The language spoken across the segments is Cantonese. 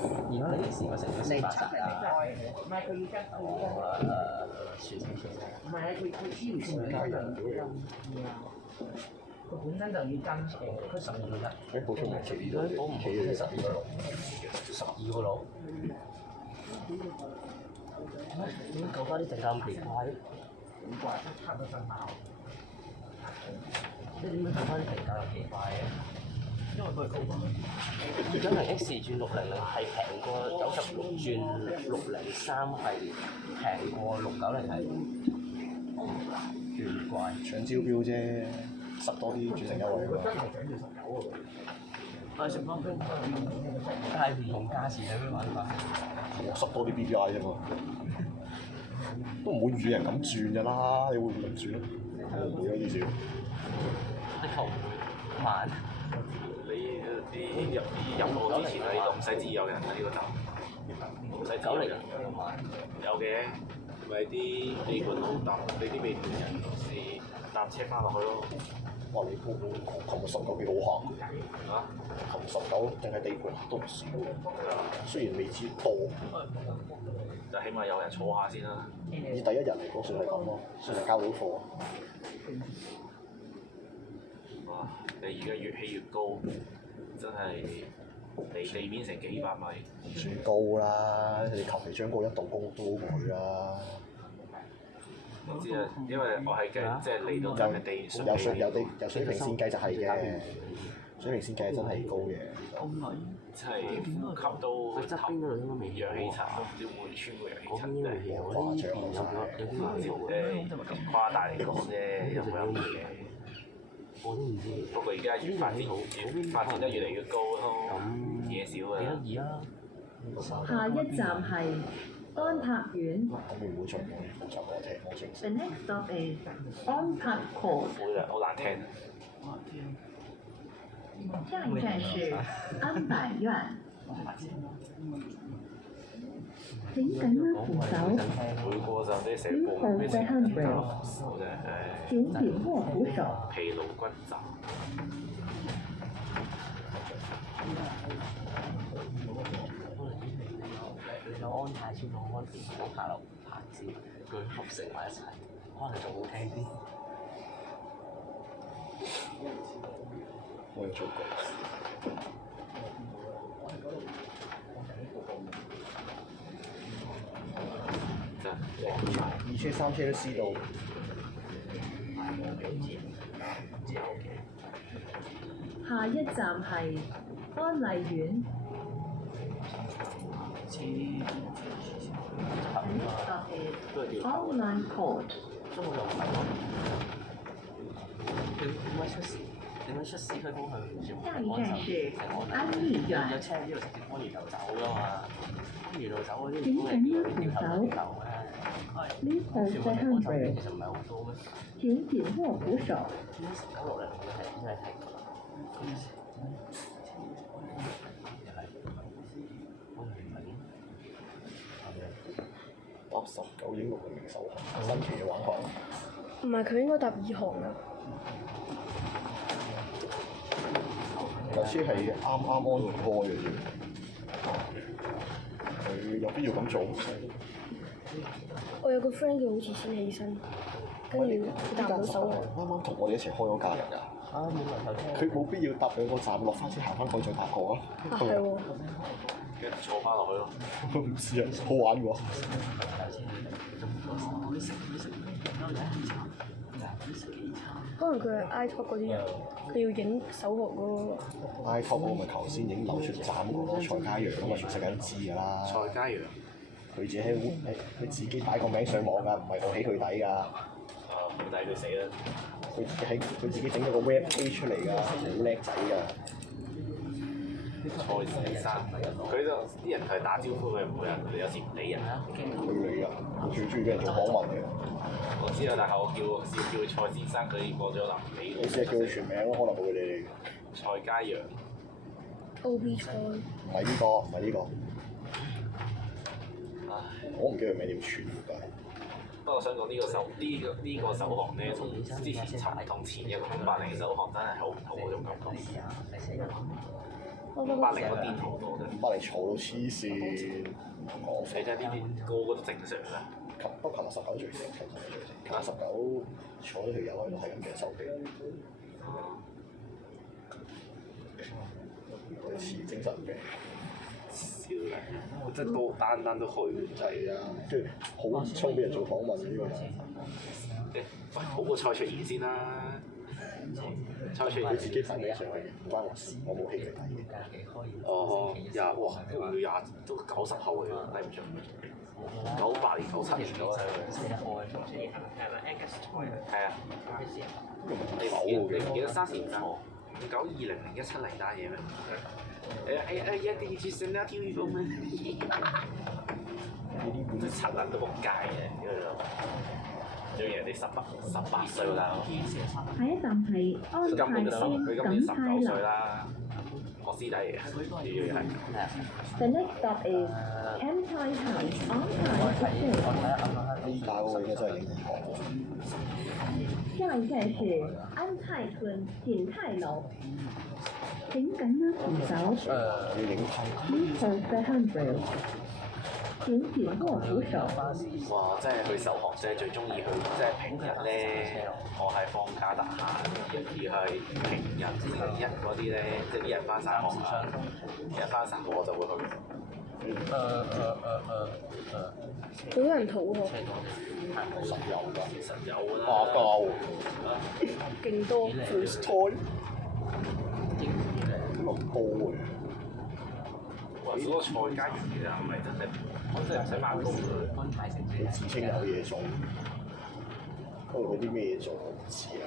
如果你試過成個食法曬啊，唔係佢要跟，算唔係佢醫療上嘅就要跟，佢本身就要跟佢12個1。誒補充名企呢度嘅，企嘅12個6。點解救翻啲地咁奇怪咧？古怪，差唔多真爆。即係點解救翻啲地咁奇怪嘅？因為佢係高檔。10X 轉600係平過96轉603係平過690係奇怪。搶招標啫，塞多啲轉乘優惠佢真啊係整住19個喎。食方邊但係唔同價錢有咩玩法？我塞多啲 BPI 啫嘛，都唔會預人咁轉㗎啦，你會唔會咁轉咧？唔會啊呢少。的確唔會慢。你啲入路之前呢度唔使自由人啊，呢個站唔使自由人。有嘅，咪啲地盤佬搭，你啲地盤人士搭車翻落去咯。哇！你琴日19幾好行嚇？琴日19淨係地盤都唔少嘅，雖然未知多，就起碼有人坐下先啦。以第一日嚟講算係咁咯，算係交到貨。哇！你而家越起越高，真係離地面成幾百米。算高啦，你求其將嗰一度高都過去啦。我知啊，因為我係嘅，即係嚟到真係地上地。有水平線計就係嘅，水平線計真係高嘅。即係呼吸都佢側邊嗰度應該未氧氣層，唔知會穿過氧氣層嗰邊咧。有啲有啲難做嘅。咁誇大嚟講啫，又冇有乜嘢。我都唔知。不過而家越發展得越嚟越高咯，嘢少幾得啊。意啊！下一站係安柏苑。咁會唔會仲補習我聽？我正 The next stop is 安柏 Court。好難聽。下一站是安柏苑。請緊握扶手，每個站都成個 Please 咩 hold the 成 handbrake。真係請緊握扶手。疲勞轟炸。有安泰先同安田講下樓牌子，佢合成埋一齊，可能仲好聽啲。我有做過。真係二車三車都試到。下一站係安麗苑。The next stop is Online Court。中國又唔係咯。點解出市區方向唔算下一站是安麗有苑。車呢度直接安怡道走㗎嘛？安怡道走嗰啲請都係緊握扶掉頭手掉頭嘅。 Please hold the 其 handbrake。實唔係好多咩？請緊握扶手。點解1960嘅係真係停？89英6零首航，新奇嘅玩法。唔係佢應該搭2航啊！架車係啱安怡開嘅啫，佢有必要咁做？我有個 friend 佢好似先起身，跟住佢搭唔到首航。啱啱同我哋一齊開嗰架人㗎。啊！冇輪頭車。佢冇必要搭兩個站落翻車行翻過再搭過啊！啊係喎，跟住坐翻落去咯。唔知啊，好玩喎！可能佢係 iTalk 嗰啲人，佢要影首航嗰個。 iTalk 我咪頭先影流出站嗰個蔡家陽啊嘛，全世界都知㗎啦。蔡家陽。佢自己佢自己擺個名上網㗎，唔係我起佢底㗎。好抵佢死啦！佢自己整咗個 web page 出嚟㗎，好叻仔㗎。蔡先生，佢就啲人係打招呼佢唔會人，佢有時唔理人。佢嚟㗎，佢最中意俾人做訪問嘅。我知啊，但係我叫佢蔡先生，佢過咗臨尾。你試下叫佢全名咯，可能冇佢哋。蔡家陽。 OB 賽。唔係呢個，唔係呢個。我唔記得佢名點串㗎。不過我想講呢個首航咧，同之前同前一個580首航真係好唔同嗰種感覺。我覺得580個癲好多嘅。 580嘈到黐線，講死你睇呢啲個個都正常啦。不過琴日19最正，琴日最正。琴日19坐咗條友喺度係咁嘅手機，似精神病。笑嘅，即係都單單都去係啊，跟住好熱衷俾人做訪問呢個人。喂，好過蔡卓妍先啦。蔡卓妍佢自己發嘢上去嘅，唔關我事，我冇興趣睇嘅。哦，哇，都唔要都90後嚟㗎，睇唔出。98年、97年咗啊！係啊。你唔記得沙田站1920-2017嚟單嘢咩？一定要升啦 TV 部咩？呢啲柒人都仆街嘅，仲要人哋18歲啦。下一站係安佢今泰年軒錦泰19歲樓。啦，我師弟嚟嘅，要係。 The next stop is Antai House, Antai Estate。依家嗰個應該真係影二行喎。下一站是安泰邨錦泰樓。請緊握扶手要影睇。 ，Please hold the handrail。請緊握扶手。哇！真係去受學者最中意去，即係平日咧，我係放假得閒，而係平日星期一嗰啲咧，即係啲人翻晒學啊，啲人翻晒學我就會去。好多人討喎，實有㗎。其實有㗎花啦。膠勁多。 ，First Toy，咁多嘅。哇！嗰個蔡家園其實係咪真係唔使翻工㗎？佢自稱有嘢做，不過嗰啲咩嘢做我唔知啊。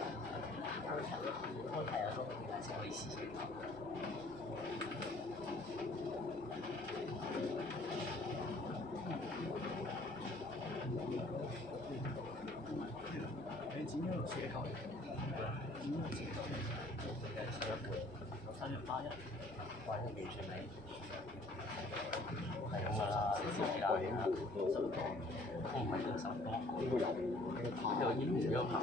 應該有，應該拍。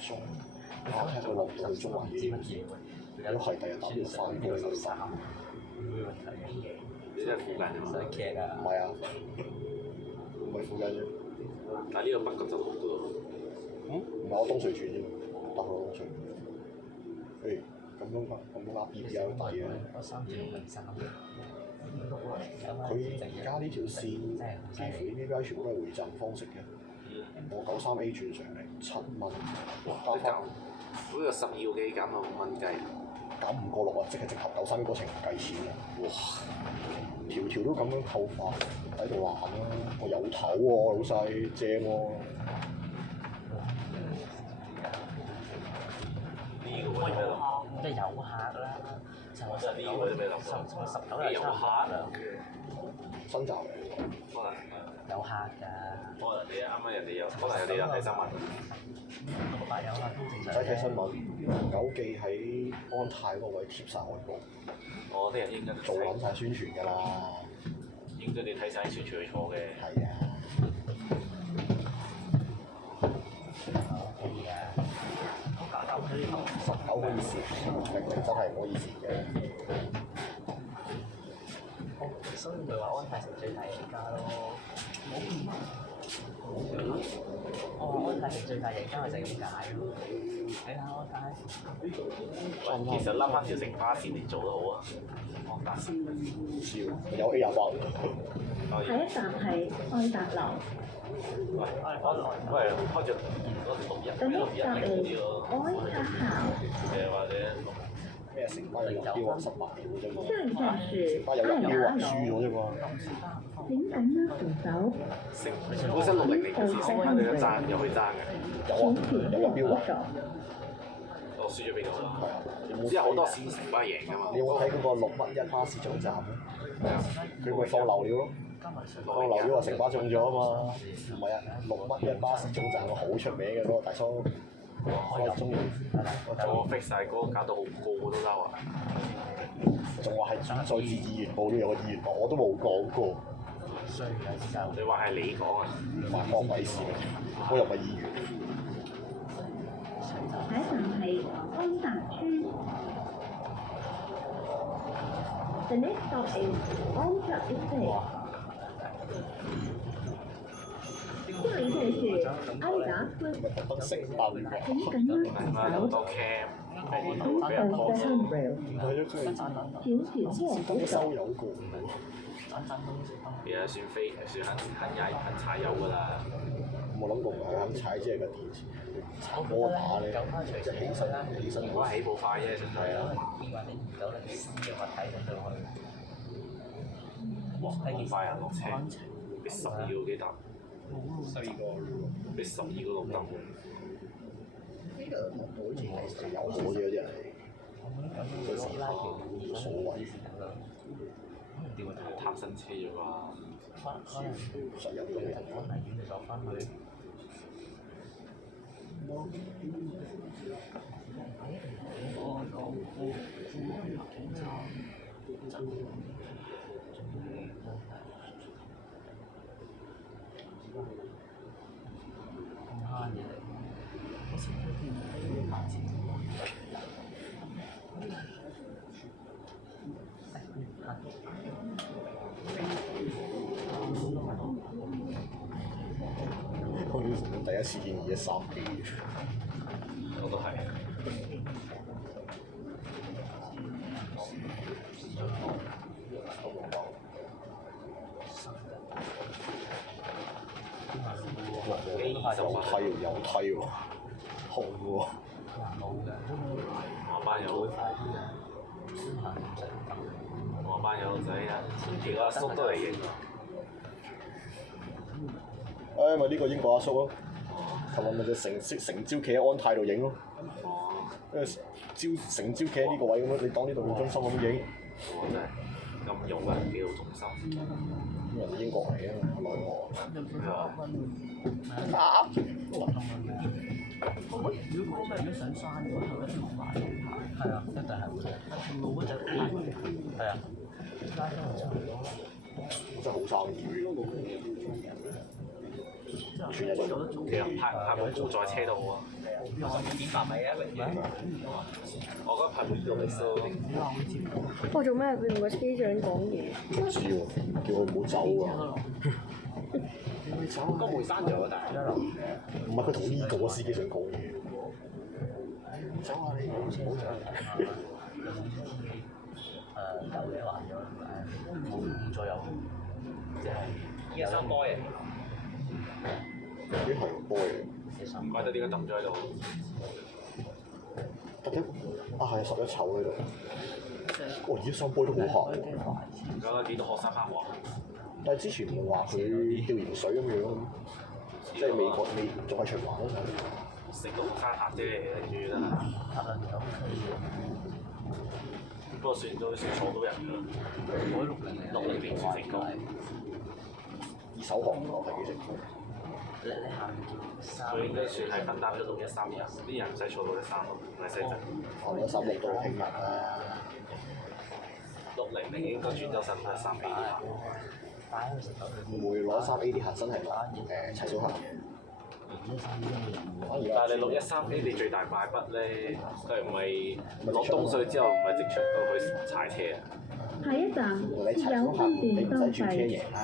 中，我睇佢落到去中環醫院先。如果係第日打電翻工就散。你真係附近啫嘛？唔係啊，唔係附近啫。但係呢個北角就好多。唔係我東隧轉啫嘛，搭去東隧。誒，咁樣B B 有抵啊！佢而家呢條線幾乎啲 B B 全部都係回贈方式嘅。我93A 轉上嚟7蚊，加翻嗰個12個幾減到5蚊雞。減5個6啊，即係直頭93過程唔計錢啊！哇，條條都咁樣扣法，喺度爛啦！我有頭喎，老細正喎。呢個位咩咯？即係有客啦，我真係呢個位都未諗過。19有客啊！新集嚟嘅，可能有客㗎，可能你啱啱人哋有，可能有睇新聞。600有客都正唔常。使睇新聞，九記喺安泰嗰個位貼晒海報，我聽日應該做撚晒宣傳㗎啦。應該你睇晒啲宣傳去坐嘅。係啊，可以啊，好搞到佢19可以蝕，明明真係唔可以蝕嘅。所以咪話安泰城最大贏家咯。安泰城最大贏家咪就係咁解咯。睇下安泰。其實笠翻條城巴線嚟做都好啊。安達線。笑，有 A 入包。下一站係愛達樓。喂，開咗嗰條 The 6-1 next stop 嗰 is 啲咯。 Oyster House。或者咩城巴有入標啊，18秒啫嘛。下一站是巴有入愛標啊，達輸咗樓。啫嘛。請緊握扶手，城本身600嗰時城巴你都爭入去爭嘅，有請啊，前後有入標啊。扶手。我輸咗俾佢啦。係啊，之後好多線城巴贏㗎嘛。你有冇睇嗰個6蚊1巴士總站啊？佢咪放流料咯，放流料話城巴中咗啊嘛。唔係啊，6蚊1巴士總站好出名嘅嗰個大叔，我中意。我 fix 晒嗰個搞到好個個都嬲啊！仲話係再至議員部都有個議員講，我都冇講過。你話係你講啊？唔係關我鬼事嘅，我又唔係議員。下一站係安達村。The next stop is 安達 Estate。下一站是安達村。特登熄燈嘅，請緊係咪握扶手。好多 cam 係 Please 俾人 hold 放 the 鬆， handrail。唔係啊，佢係請緊握扶收手。油過，而家算飛算肯踩油㗎啦。冇諗過唔係肯踩，即係個電池踩摩打咧，即係起身我起步快啫，純粹。哇！好快啊，落車，俾12個幾搭，俾12個綠燈。有火啫，嗰啲係，佢時下冇所謂，貪新車啫嘛。實有都係人。我第一次見213A，我都係。有梯喎，紅喎。我班友仔啊，幾個阿叔都嚟影。咪呢個英國阿叔咯，琴日咪就成朝企喺安泰度影咯，因為成朝企喺呢個位咁樣，你當呢度中心咁影。真係金融啊，幾度中心。人哋英國嚟嘅，內河。如果咩如果上山嗰度一定好慢。係啊，一定係會嘅。路嗰陣係啊，拉翻嚟差唔多。真係好生意。全日都做。其實拍部冇在車度好啊。幾百米啊，我覺得拍部呢度咪收。我做咩？佢同個車長講嘢。唔知喎，叫佢唔好走啊！個梅山咗，但係唔係佢同呢個司機想講嘢。走啊你！唔好走。舊嘢還咗，冇再有，即係有新波嘅。啲係波嚟。唔怪得點解抌咗喺度。特登係11籌喺度。而家雙波都好行喎。而家幾多學生黑話？但係之前唔係話佢吊鹽水咁樣，即係美國仲係循環咯。食到學生客啫，跟住啦。不過算都算坐到人㗎。6零邊算成功。二手行我係幾成功。佢應該算係分擔咗613人，啲人唔使坐到13咯，唔係細陣。我136到聽日啊。600應該轉咗身係3A。會唔會攞3A 啲核心係齊小客？但係你613A 你最大敗筆咧，佢唔係落東水之後唔係直出到去踩車啊？下一站你設有齊小客分你唔段收使轉車費。贏啦。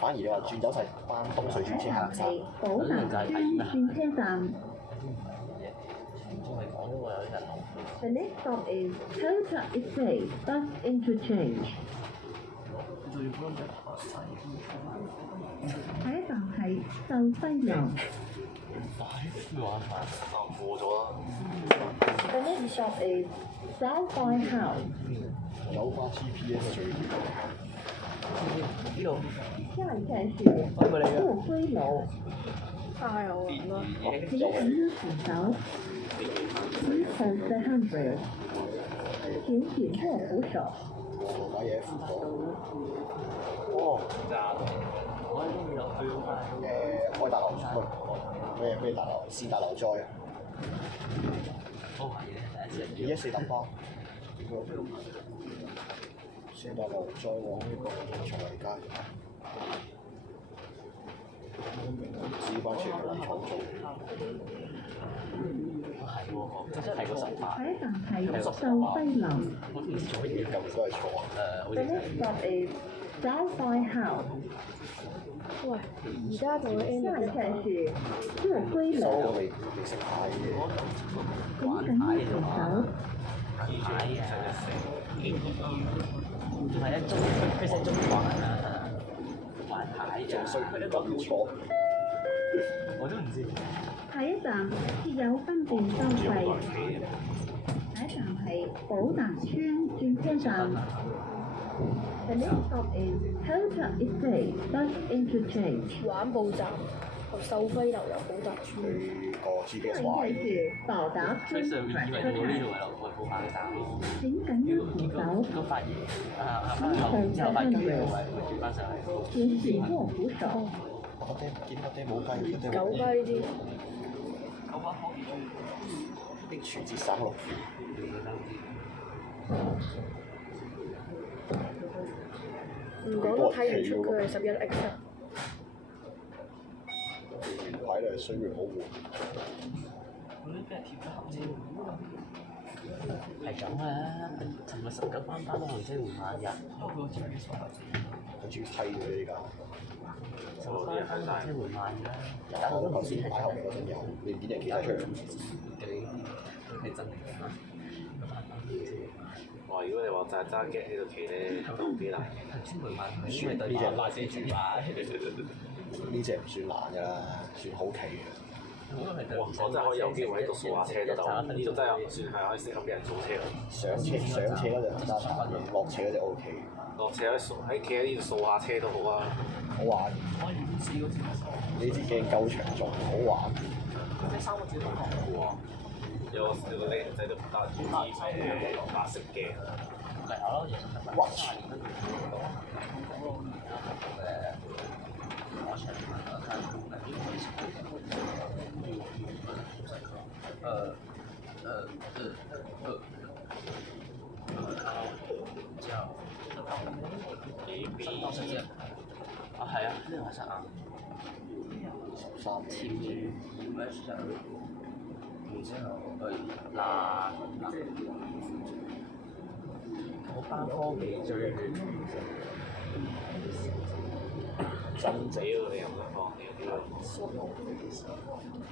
反而你話轉走晒班東水轉車客係寶達村轉車站。The next stop is Toyota Estate Bus Interchange。下一站係秀輝樓。過咗啦。The next stop is Southby House。有花 GPS 最遠。呢度下一站是富輝樓。太好玩啦！請緊握扶手。Please hold the handrail。請緊握扶手。我買嘢扶到。哦，我喺中意落去開大樓咩大樓？先大樓災啊！都係嘅，第一次。 4搭巴。先大樓再往呢個長圍街。指翻出嚟啲廠做。係喎，真係個十八。下一站係秀輝樓。我唔知做乜嘢咁都係錯。好 The 似 next stop is 招輝 House。喂，而家做咗 N 下一站是若輝所以我樓。未食牌嘅。請緊握扶手。牌啊，唔係啊，佢寫中環啊，環牌仲衰啊，咁錯。我都唔知。下一站設有分段收費。下一站係寶達邨轉車站。The next stop is Hilltop Estate Bus Interchange。玩步站，有秀輝樓有寶達村。佢個 GPS 下壞一站是寶達所以邨上面以為到呢度係落去寶馬站咯，請緊握扶手。都發現之後發現呢個位會轉翻上嚟。請緊握扶手。我爹見我爹冇雞，我爹九冇雞。雞呢啲，啲廚節省落。唔講都睇唔出佢係11X 啊！原牌咧需要好換。嗰啲俾人貼咗合車係咁啊！尋日19班都行車換萬日，跟住砌佢呢架。 19班行車換萬日啦，而家我頭先擺後面嗰陣有，你邊人企晒出嚟？係真嚟㗎。哇！如果你話就係揸機喺度企咧，都幾難。先換萬，輸係對馬拉車主牌。呢只唔算難㗎啦，算好企嘅。哇！我真係可以有機會喺度掃下車得到，呢度真係算係可以適合俾人掃車。上車嗰陣揸殘嘅，落車嗰隻 O K。落車喺企喺呢度掃下車都好啊。好玩。呢支鏡夠長仲好玩。有個靚仔都戴住啲白色鏡。Watch。之後啊係啊，呢個係實硬。13貼住咩上？然之後嗱，我班科技最真正你有冇放？你有啲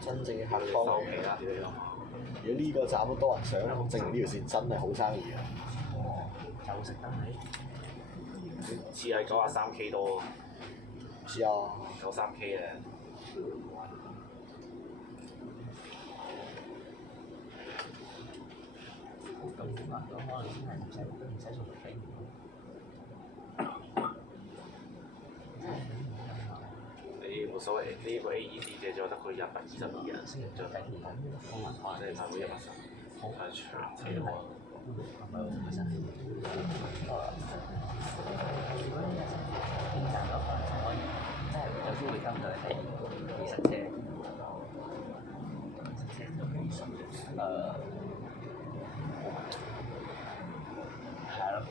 真正嘅客收方。皮啦，屌你老母！如果呢個站都多人上，證明呢條線真係好生意啊！就食得起。似係93K 多，唔知啊， 93K 啊！咁點啊？咁可能真係唔使送俾你冇所謂，呢個 AED 嘅就得佢122人，星期再睇條方文化，即係買到130，好係長車喎。天站嗰可能真係可以，真係有機會跟到係技術車。係咯。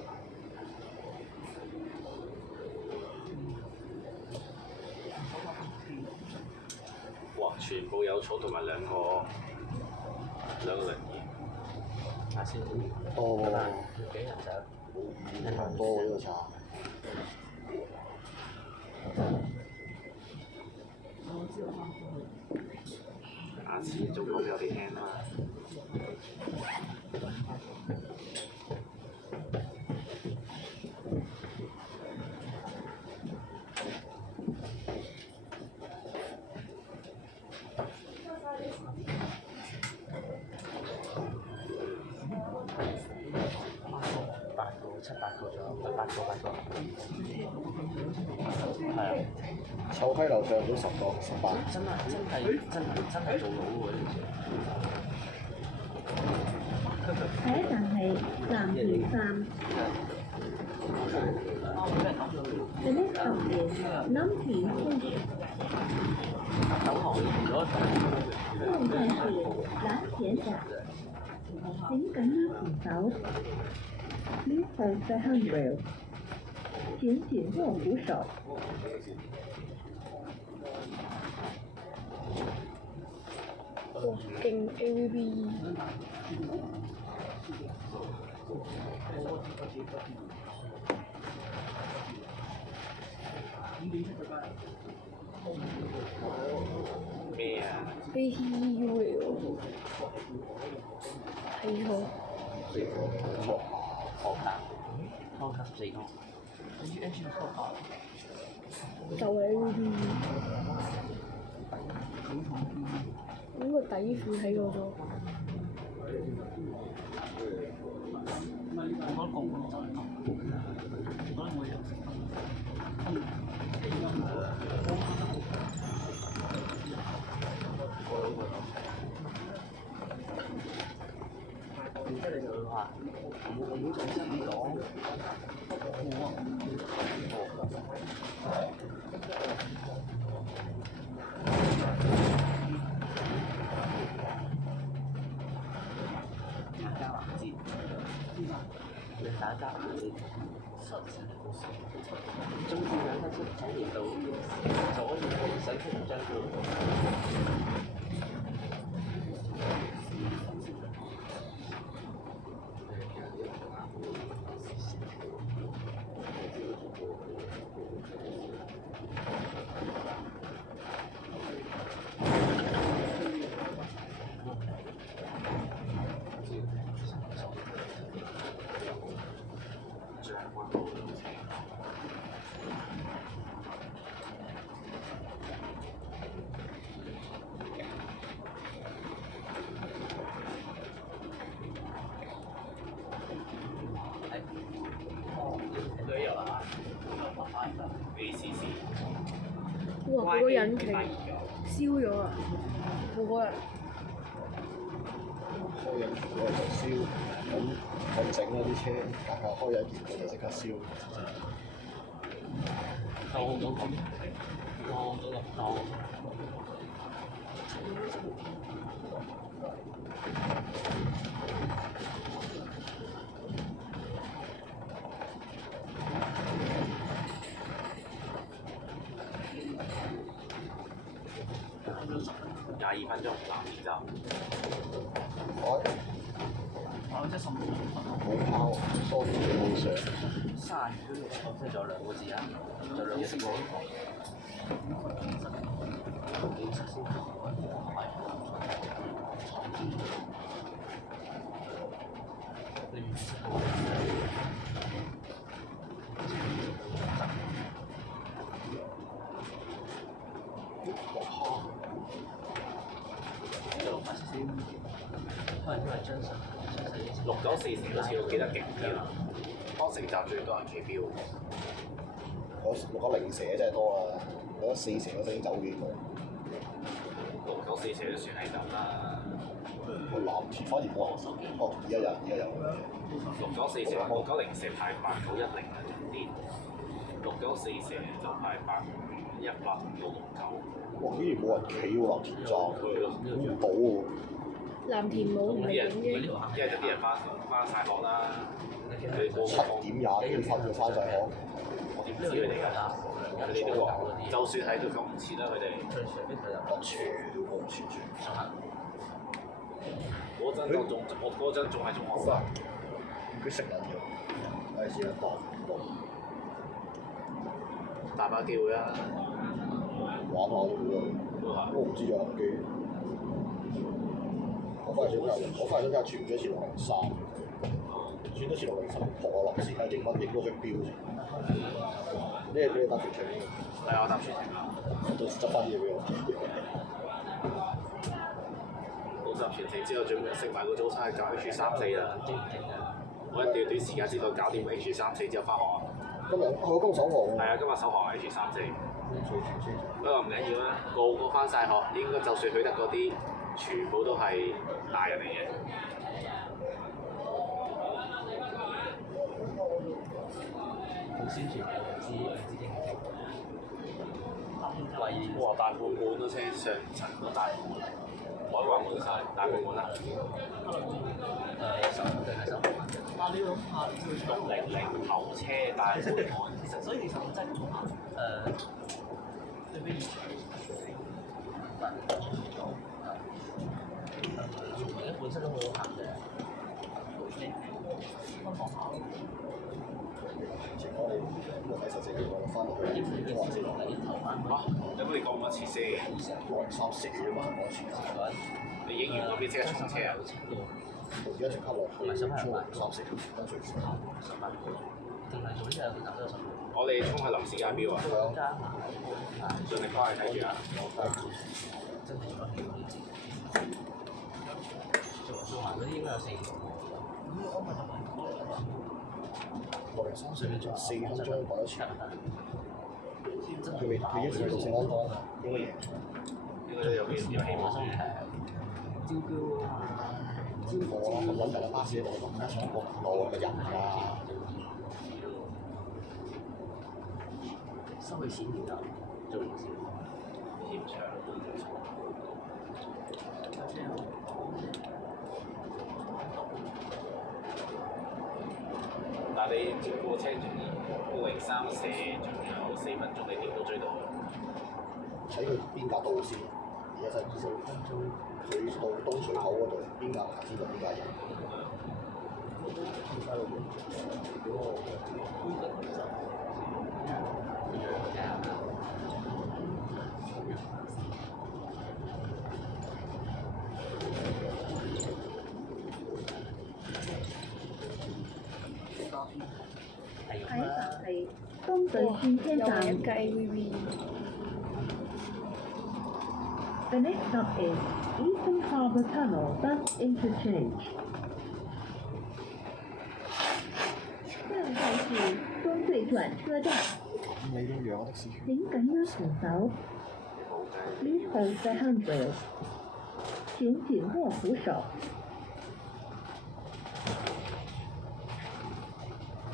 哇！全部有草同埋兩個輪椅。下先，多喎，要幾人就？多喎呢個站。下次做講俾我哋聽啦。7、8個左右，8個。係啊，臭溪樓上都10個、18。真係做到喎呢下一站係藍田站。The next stop is 藍田 Station。現在是藍田站，請緊握扶手。Please hold the handrail。請緊握扶手。哇，勁 AVB。咩啊？ ATU 嚟喎，睇錯。錯學卡，高級4個。就係 AVB。咁個底褲睇過咗。然之後你就會話唔好再知講。加環節，你打加環節，中意兩得出體驗到，左要使出張票。哇！佢個引擎燒咗啊！冇可能。開引擎嗰就燒，咁整嗰啲車，下下開引擎佢就即刻燒。到。22分鐘南面站。冇拋，疏啲冇上。32分鐘，即係仲有2個字啊，仲有2個字。694成嗰次我記得勁啲啦，當成站最多人企標。我610蛇真係多啦，614蛇嗰陣走幾個。694成都算係咁啦。藍田反而冇人，哦，而家有694成，690成排8910啊，啲694成就排8165到69。哇！竟然冇人企喎，藍田站，估唔到喎。藍田冇唔係啲人點嘅，一係就啲人翻晒學啦，佢哋個7點20幾分就翻晒學。我點知佢哋㗎？佢哋都話，就算係都咁唔切啦，佢哋。得全部唔切住。嗰陣我嗰陣仲係中學生。佢食人嘅，係試下當大把機會啦。玩下都好咯。我唔知有機。我翻去想睇轉咗次603，轉咗次603，學我臨時喺影影嗰張標先。呢嘢俾你搭全程嘅。係啊，我搭全程啊。到時執翻啲嘢俾我。我搭全程之後，準備食埋個早餐去搞 H34啦。我一定要短時間之內搞掂 H34之後翻學啊。今日我今日首航喎。係啊，今日首航 H34。不過唔緊要啦，個個翻晒學，應該就算去得嗰啲，全部都係大人嚟嘅。好宣傳知英語。哇！大半滿都車上層都大半滿，唔可以話滿晒，大半滿啦。15定係15？ 600頭車大半滿。所以其實我真係唔好對比以前。本身都好好行嘅。前我哋呢個睇實際嘅我翻落去，點解我接落嚟頭翻去？有冇你講乜次先？我係3-4啊嘛，我前你影完嗰邊即刻衝車啊！而家即刻落去，衝3-4跟住定係總之有個站都有10秒。我哋衝去臨時間錶啊！加埋盡力翻去睇住啊！真係咗起嗰啲字，做埋嗰啲應該有4個。我哋4分鐘講一次，佢已經到聖安當啦，應該贏。應該有希望嘅。招標啊！我啦，咁撚大架巴士喺度，而家上過路嘅人啊！收佢錢然後做完先。現場。但係你接個車仲0.3射，仲有4分鐘，你點都追到嘅。睇佢邊架到先，而家真係24分鐘，佢到東水口嗰度邊架行先到邊架人。下一站係東對轉車站。又係一架 AVV。 The next stop is Eastern Harbour Tunnel Bus Interchange。下一站是東對轉車站，你都讓的士。請緊握扶手。Please hold the handrail。請緊握扶手。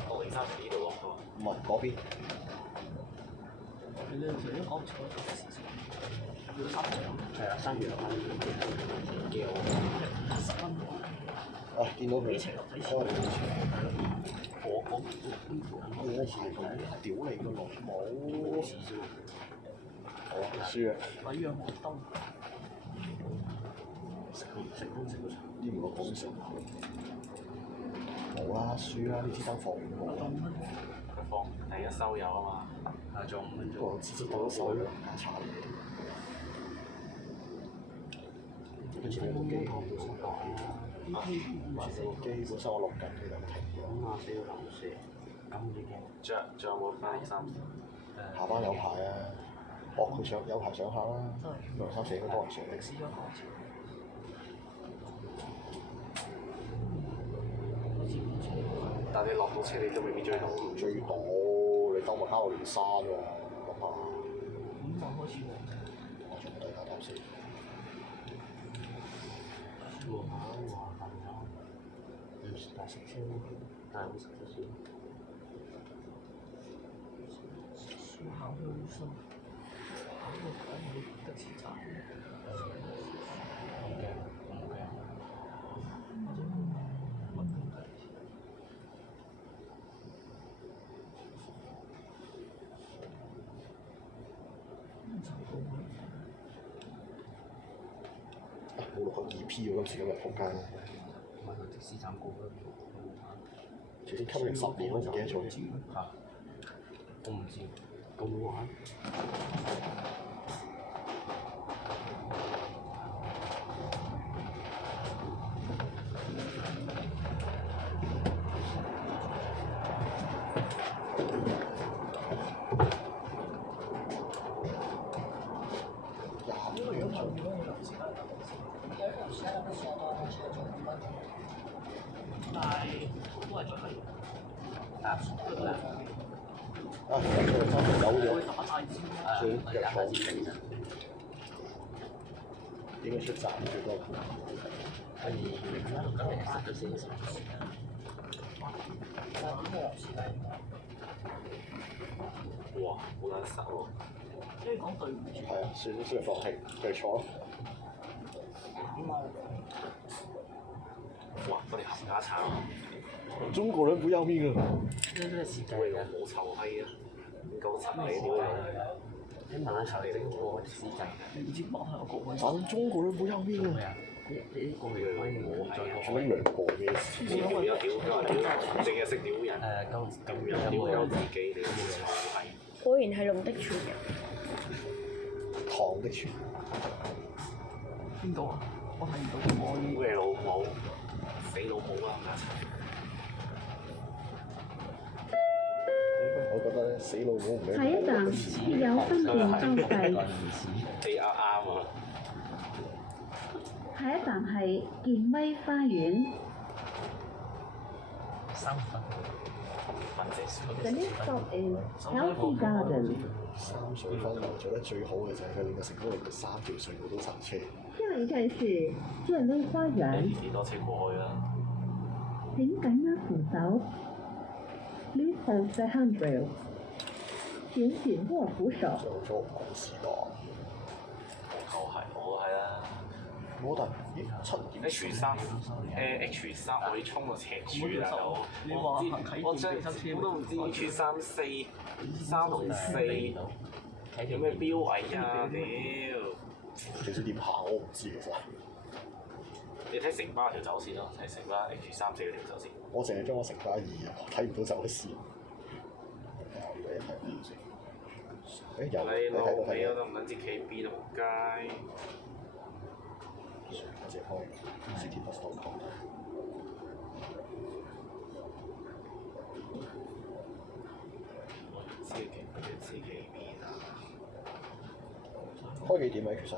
603係呢度落㗎嘛？唔係嗰邊。你哋除咗講錯咗嘅事情，要3場。係啊，3月6號。幾好？10分鐘。啊！見到佢，我一次屌你個綠帽！好啊，輸啊！韋約摩登。食到場。呢唔係講食。冇啦，輸啦！呢支燈放唔過。放第一收油啊嘛。係仲5分鐘。我次次都手兩下慘。跟住部機，機本身我錄緊，佢就停咗。4個臨時，咁已經。仲有冇翻3？下班有排啊！佢上有排上下啦，2、3、4都多人上。但係你落到車，你都未必追到。追到，你兜咪加我連山喎，諗下。開始我仲第架搭先。大食車，大會食咗先。考香心，考到睇冇的士站。唔驚，唔驚。冇錄去2P 喎，今次今日仆街。唔係去的士站過啦。頭先吸咗10年，我唔記得咗。嚇！我唔知，咁好玩。啊！佢差唔多走咗，最係腳錯，應該出站最多。跟住今日食咗先。哇！好撚實喎。係啊，算咗放棄，佢錯咯。哇！嗰條冚家鏟。中國人不要命啊！呢個設計嘅。冇臭閪啊！唔夠臭閪屌你！啲馬頭整過時間，你唔知講係我國外。咱中國人不要命啊！呢個月可以冇再過做乜兩個嘅事？屌一屌，淨係識屌人。今日咁有冇有樣屌鳩自己，你都冇係。果然係龍的傳人。唐的傳邊度啊？我睇唔到我屌你老母，死老母啦！我覺得咧，死老母唔係下一站設有分段收費。你啱啊！下一站係健威花園。 3分。 The next stop is Healthy Garden。三水分流做得最好嘅就係佢令個成功令到3條隧道都塞車。下一站是健威花園。幾多車過去啦？請緊握扶手。Please hold the handrail。請緊握扶手。做咗唔講時代。我係啦。我但咦7.3 H3我要衝到赤柱大佬，我都唔知 H3 3同4有咩標位啊屌！其實點行我唔知其實。你睇城巴條走線咯，睇城巴 H3 4嗰條走線。我淨係將我城巴2啊，睇唔到走線。誒有你老睇到味我都唔撚知企邊度街。我只開 citybus.com。知企邊啊？開幾點啊？其實？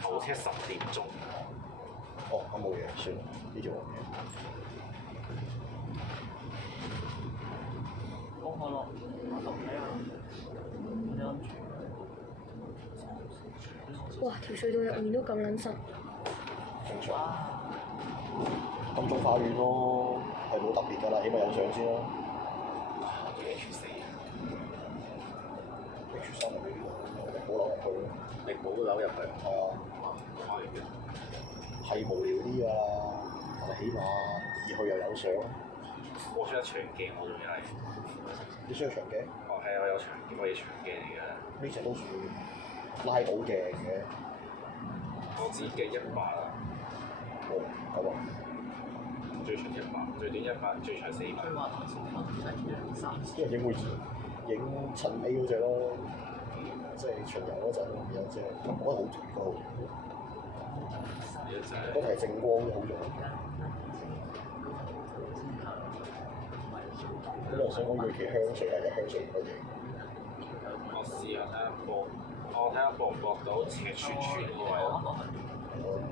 頭車10點鐘。哦，咁冇嘢，算啦，呢條冇嘢。講下咯，我睇下。哇！條隧道入面都咁撚塞。正常。金鐘花園咯，係冇特別㗎啦，起碼有相先啦。H4。H3咪呢度，冇樓入去咯。你冇樓入去。係啊。係無聊啲㗎啦，但係起碼易去又有相。我出得長鏡，我仲要係。你需要長鏡？哦，係啊，我有長鏡，我係長鏡嚟㗎。呢隻都算拉到鏡嘅。我只鏡100啊。哦，咁啊。最長100，最短100，最長400。佢話頭先因為影會影7A 嗰只咯，即係巡遊嗰陣有隻，我覺得好短嗰嗰題正光都好用。咁我想講佢騎香水係有香水嗰影。我試下睇下播，我睇下播唔播到赤柱嗰個位咯。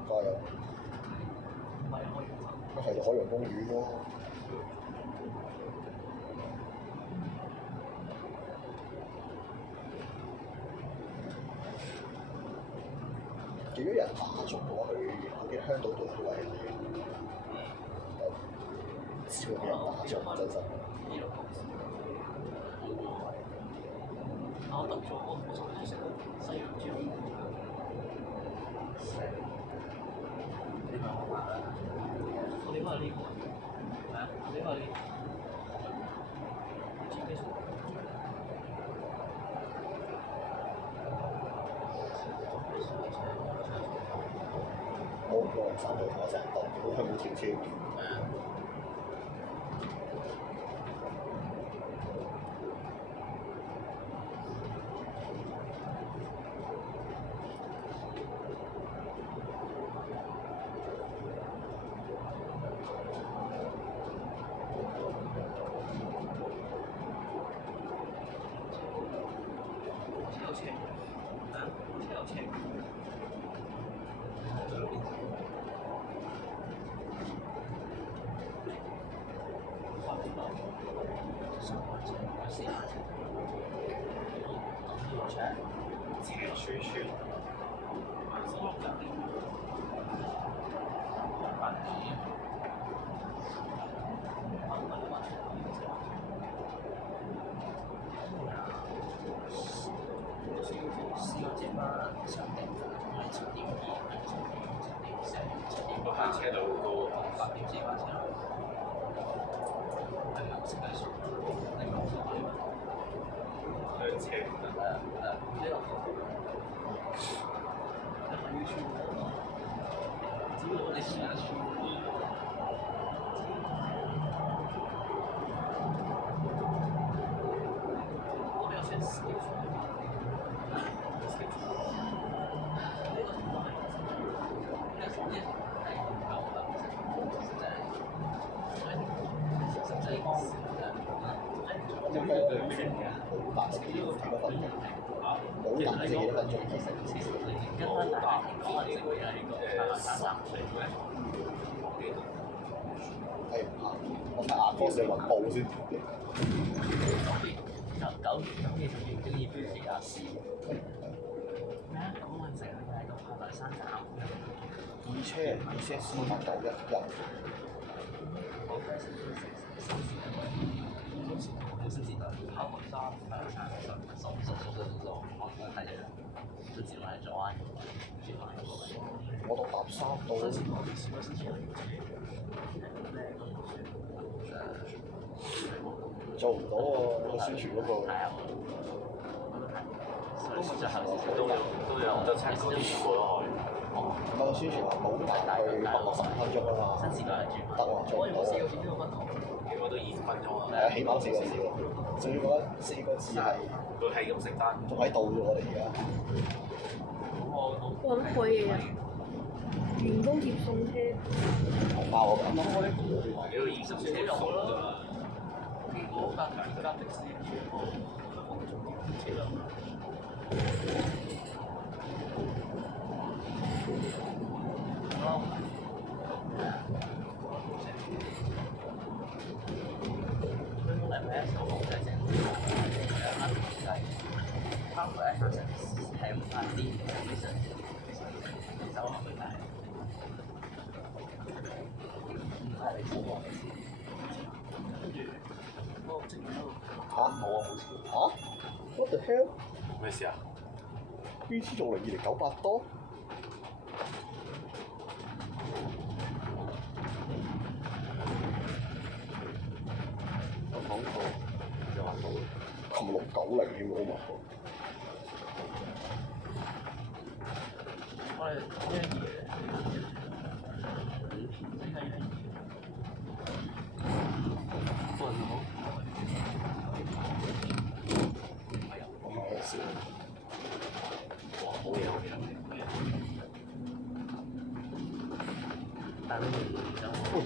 加油！一係就海洋公園咯。如果有人打中嘅話，佢嘅香島道都係超俾人打中，真心。我讀咗我仲係食西洋椒。你咪好麻啦！我點解呢個？係啊，點解呢個？我個人3對我成日當好香港條車。個行車度好高。兩車唔得。冇達幾多分鐘？冇達幾多分鐘？跟翻大可能就會係3係我睇阿哥寫雲報先。9月中意亞視咩啊？咁我成日喺度爬大山站。二車491。升級跑回山，手的那種，看起來自己來做啊，我讀搭3到。做唔到喎，個宣傳嗰個。都有得參嗰啲全部都可以。唔係個宣傳話冇達去北角15分鐘啊嘛。得喎，做唔到。我都20分鐘啊。係啊，起碼4個字喎。仲要覺得4個字係。佢係咁食單。仲喺度啫，我哋而家。哇！乜鬼嘢啊？員工接送車。紅包我咁咯。你要20車送啫嘛。What the hell？咩事啊 ？BT 仲嚟2098多？廣告又話到，琴690添喎，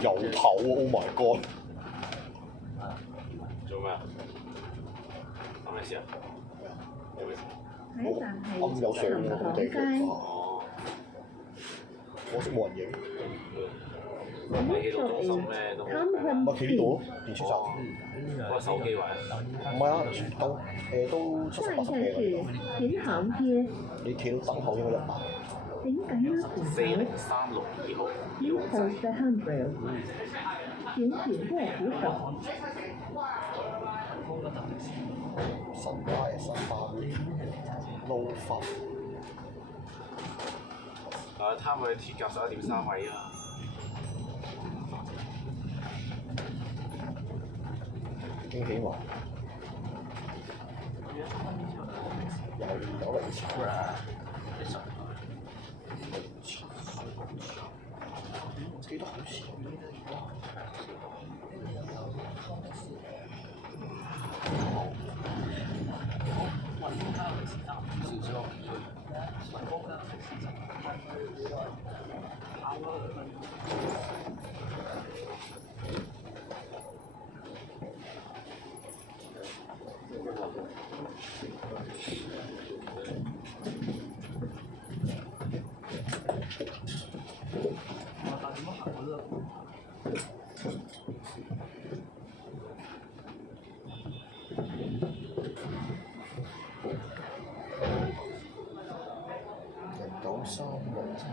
油頭喎 ！Oh my god！做咩啊？講咩事啊？做咩事？喺但係暗有相喎，好地街。哦。可惜冇人影。你起到中心咩都冇。咪企呢度咯，電車站。嗰個手機位。唔係啊，都下一70-80站嘅。是銀行街，你企到等候應該100。請緊握扶手40362號。 ，Please hold the handrail。請緊握扶手。新巴撈飯。貪佢鐵甲11.3米啊！驚喜華。記得好似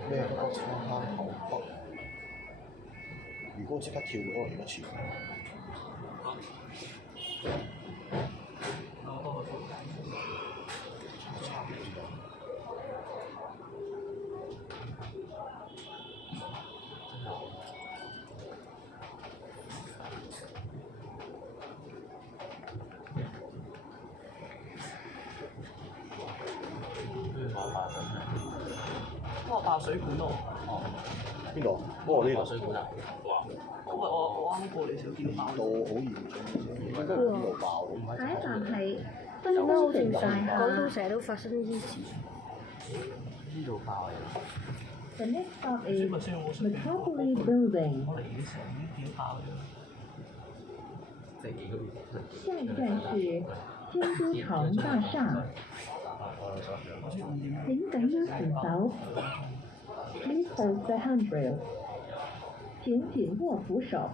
咩北青坑口北？如果我即刻跳，可能而家跳。爆水管咯！邊度？哦，呢度。水管啊！哇！因為我啱過嚟時候見到爆。到好嚴重，應該邊度爆？下一站係分咁好分正常，大廣東廈。成日都發生呢啲事。呢度爆嘅。 The next stop is Metropolis Building。我嚟嘅時候已經點爆咗。即係幾個月。下一站是京都城大廈。請緊握扶手。Please hold the handrail。請緊握扶手。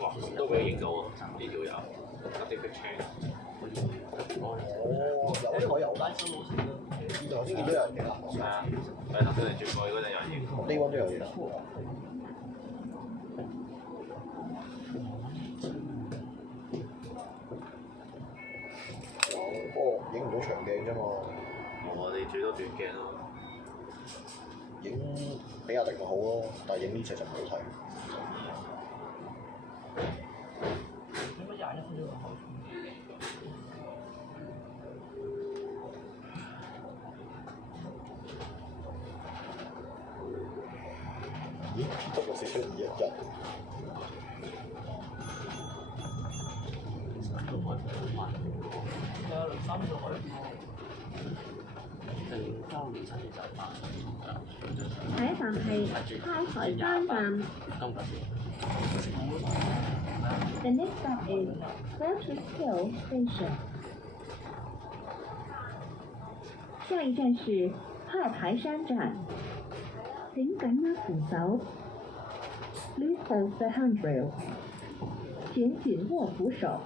哇！都俾影到喎，呢條友特啲 picture。哦，有呢個有。頭先見到有人影啊，係啊，係頭先你轉過去嗰陣有人影。呢個都有影。哦，影唔到長鏡啫嘛，我哋最多短鏡咯。影比亞迪咪好咯，但係影呢隻就唔好睇。咦？得個47211。下一站係太台山站。The next stop is Fortress Hill Station。下一站是太台山站，請緊握扶手。Please hold the handrail。請緊握扶手。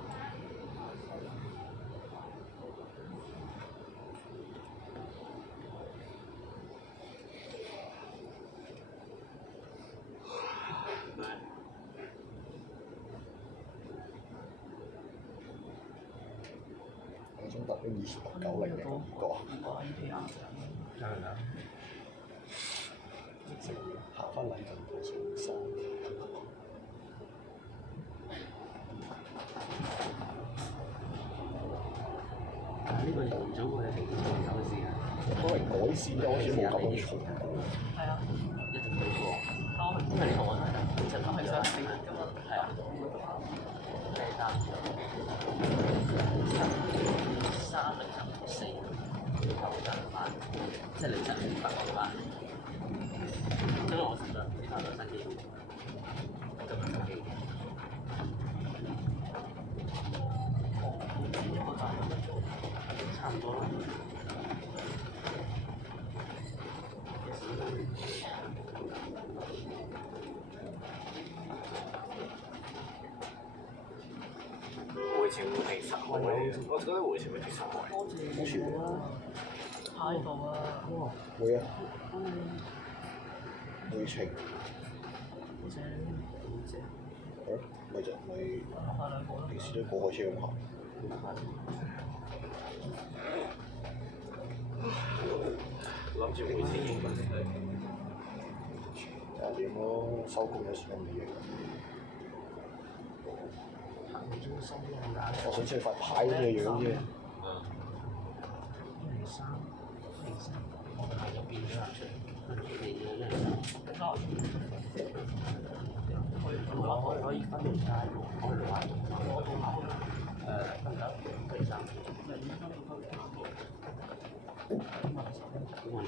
有種特別以前990嘅感覺。行翻禮頓道上山。呢個用咗佢停車場嘅時間。可能改善咗，好似冇咁樣重。係啊，一定要過。因為你同我睇啦，其實係想死㗎嘛。係啊。第三3004頭陣班，即係凌晨8個班。因為我實在呢班兩三幾，今日手機。差唔多啦。回程會停10個位，我覺得回程會停10個位。好似會啊。太度啊！會啊。回程。咪就咪平時都過海車咁行。諗住回程應該就點咯，收工有時都唔影。我想知佢塊牌咩樣啫。我可以分到晒喎，我哋話分咗第三。咁我哋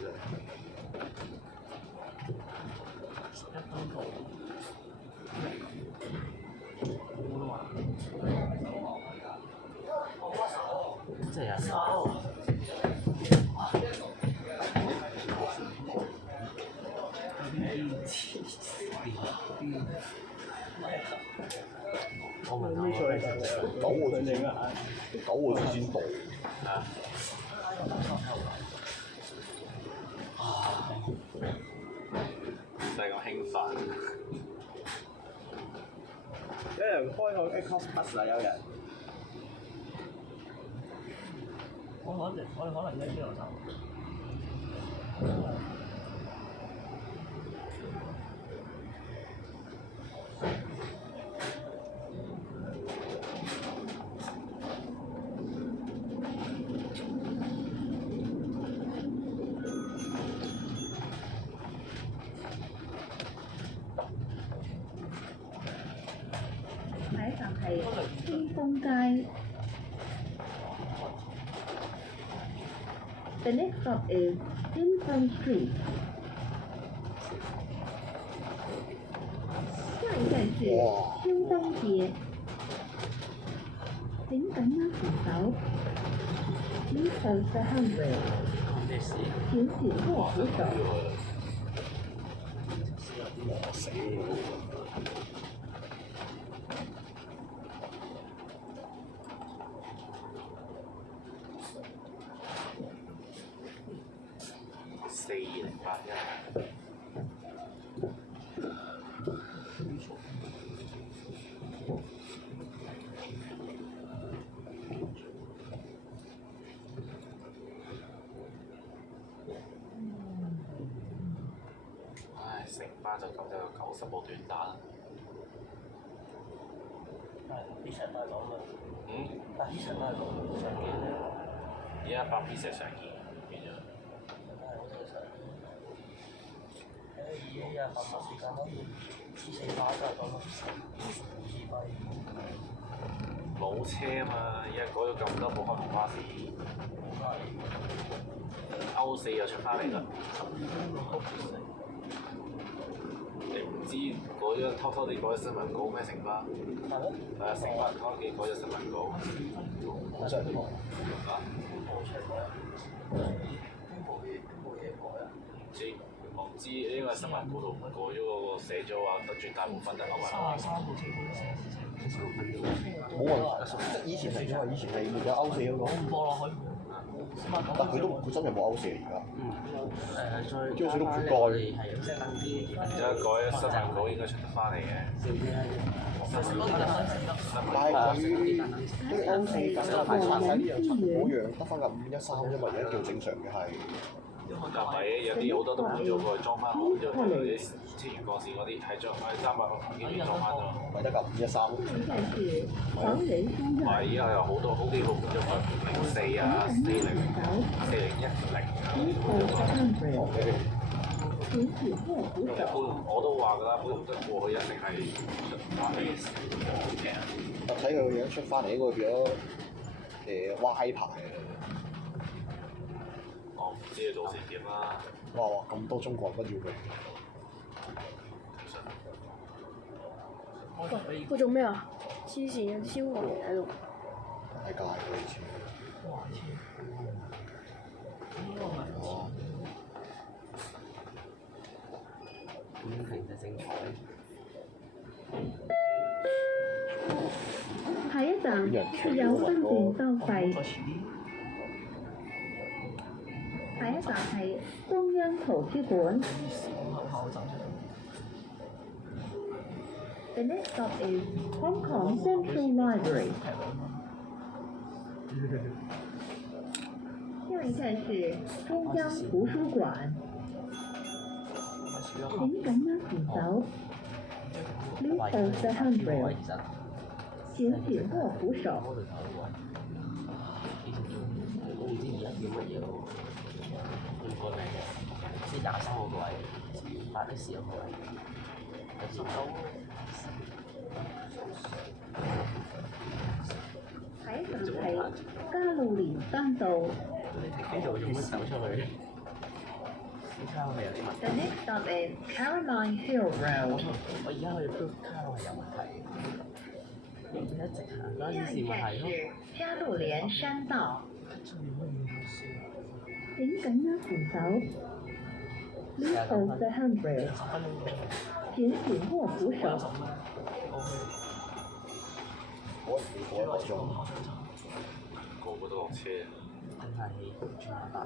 11分到。即係我問我9個字先9個字先到。就係咁興奮。有人開個 Eco's Plus 啊！有人。我可能一邊度走。下一站係天豐街。The next stop is Jinfeng Street。下一站是天豐街。請緊握扶手。Please hold the handrail。咩事？請緊握扶手。死4081。唉，城巴就咁就有90部短打。啲場都係講啦。但啲場都係講上機咧。而家100 piece 上件變咗。係好正常。依家發時間可以4把都係講咯。冇車啊嘛，而家改咗咁多部開篷巴士。歐4又出翻嚟啦。你唔知改咗偷偷地改咗新聞稿咩？城巴？係咩？係啊，城巴偷偷地改咗新聞稿。我真係點講？啊？冇出過。邊部嘢改啊？我唔知呢個新聞稿度改咗嗰個寫咗話得絕大部分得歐文。33部車都寫冇問題，即以前係因為以前係沒有歐四嗰個，播落去。但佢真係冇歐四而家。再即係好似都加覆蓋係咁即係等啲。而家改咗新聞稿應該出得翻嚟嘅。但係佢啲歐四緊係賣曬啲樣出嗰樣，得翻架513，因為而家叫正常嘅係。又咪有啲好多都換咗過去裝翻好，咗啲青嶼幹線嗰啲係裝喺300幾邊裝翻咗。咪得架513。下一站是黃仁中唔係，站。而家有好多好幾部換咗去04啊、40、4010啊，換咗過。請緊握扶一般手。我都話㗎啦，本來得過去一定係出翻嚟嘅。我睇佢個樣出翻嚟，呢個變咗Y 牌嘅。我唔知佢到時點啦。哇！咁多中國人跟住佢。佢做咩啊？黐線嘅，超過人喺度。大界嘅以前。哦。咁平就精彩。下一站是有分店收費。下一站係中央圖書館。The next stop is Hong Kong Central Library。下一站是中央圖書館。請緊握扶手。Please hold the handrail。請緊握扶手。我唔知而家叫乜嘢喎，唔改名嘅，即係23嗰個位，8S嗰個位，有時都。下一站係加路連山道。呢度用乜走出去？卡係有啲問題。 The next stop is Caroline Hill Road。我而家去 book 卡係有問題。一直行嗰陣時咪係咯。加路連山道。請緊握扶手。Please hold the handrail。請緊握扶手。嗰一個鐘。個個都落車。定係轉下搭？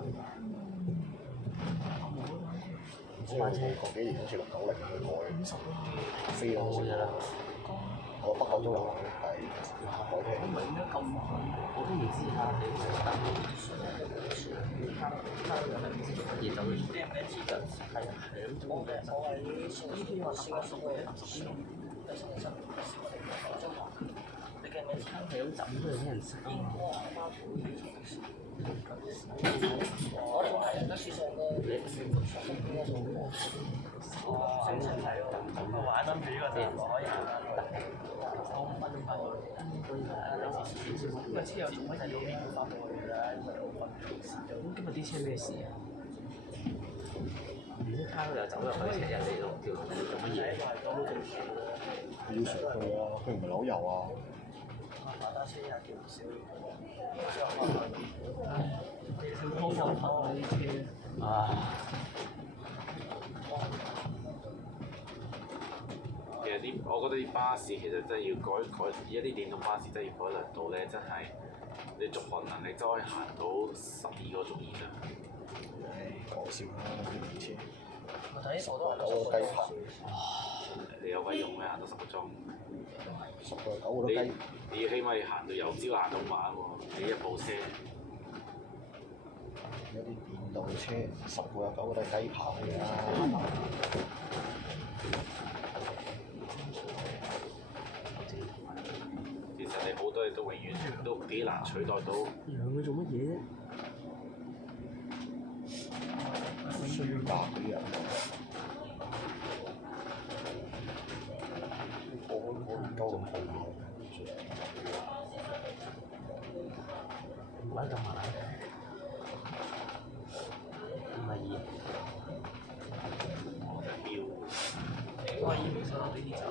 唔知我過幾年好似690去改，飛咗好似。我北港都有，係海我聽。唔係點解咁慢？我都唔知嚇，你唔係單他有係唔知做乜嘢走去做咩就係咁做咩？呢啲話10個數嘅10個，你嘅咩餐係咁斬都有啲人食啊嘛。玩諗住呢個就可以收分翻過嚟，因為車又仲喺第二邊翻過去啦，因為我瞓咁今日啲車咩事啊？唔知卡又走入去人哋度叫做乜嘢？要上去啊！佢唔係樓遊啊！打車又叫唔少，空有分啲車啊！其實啲，我覺得啲巴士其實真係要改，而家啲電動巴士真係要改良到咧，真係你續航能力真係可以行到12個鐘以上。講笑啦，啲電車。我睇呢部都係9個雞棚，你有鬼用咩？行到10個鐘10個9個都雞。你要起碼要行到由朝行到晚喎，你一部車。有啲電動車10個有9個都係雞棚嚟啦。其實你好多嘢都永遠都幾難取代到。養佢做乜嘢啫？衰格嗰啲人。我唔夠咁好嘅。唔鬼咁慢，唔係熱。我以為呢啲就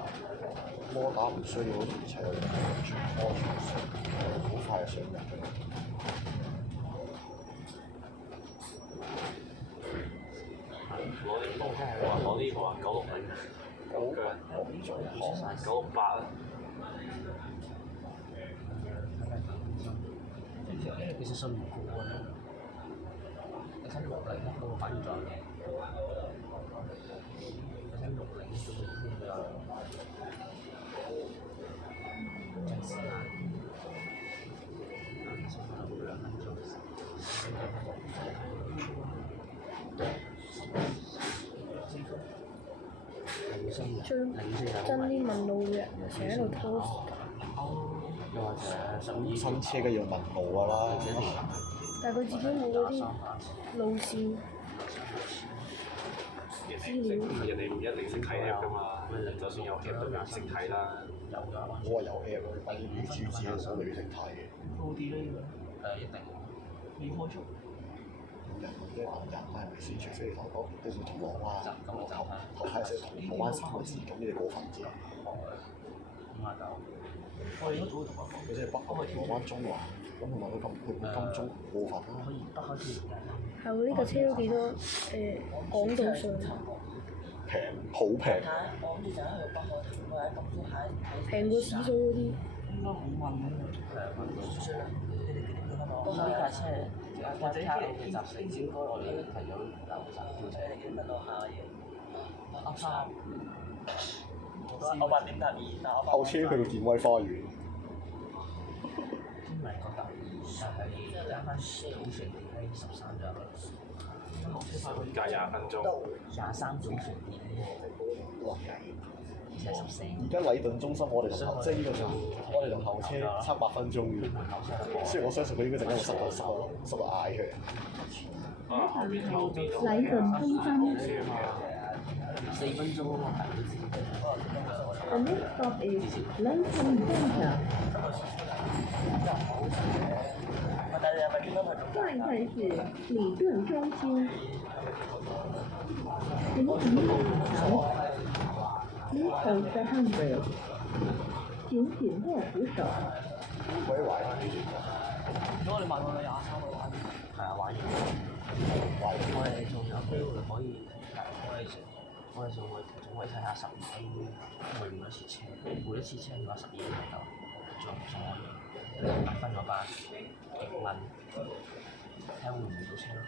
摩打唔需要好似車咁全安全性，好快就上入去。攞啲波，我話攞啲話960，咁仲學968啊！其實信唔過啊！你睇6零嗰個反應狀嘅，你睇6零做咩嘢啊？陣時間，差唔多2分鐘。最憎啲問路嘅人，成日喺度拖時間。又或者新車梗要問路㗎啦。但係佢自己冇嗰啲路線資料。人哋唔一定識睇 app 㗎嘛，就算有 app 都唔識睇啦。我話有 app 咯，但係啲主字我未識睇嘅。高啲咧，一定要開速。人即係人係咪先？除非你頭都要銅鑼灣，頭係寫銅鑼灣3個字，咁呢啲過分啫。我哋都早同佢即係北角銅鑼灣中環，咁同埋佢金鐘過分啦。可以北開始。係喎，呢架車都幾多港島上，平，好平。我諗住就喺去北海道或者咁都喺平過市水嗰啲。應該好運嘅。我呢架車，或者睇你集成應該我哋係有樓站叫車，你見得到下嘢。啱我8點搭2，但我後車去到健威花園。唔係個搭2，但係啱翻早成喺13咗。隔20分鐘。23早成點哇！而且14。而家禮頓中心我哋同後，即係呢個就我哋同後車差8分鐘嘅。雖然我相信佢應該陣間會塞到嗌出嚟。禮頓中心。4分鐘啊嘛，大都知。The next stop is Leighton Center。下一站是礼頓中心。请停好。Please hold the handrail。請緊握扶手。鬼壞如果我哋買過23個玩，係啊玩完。我哋仲有機會可以我哋仲可以睇下12分鐘，每一次車，每一次車要12分鐘，仲可以8分個班，極問，睇下會唔會到車咯。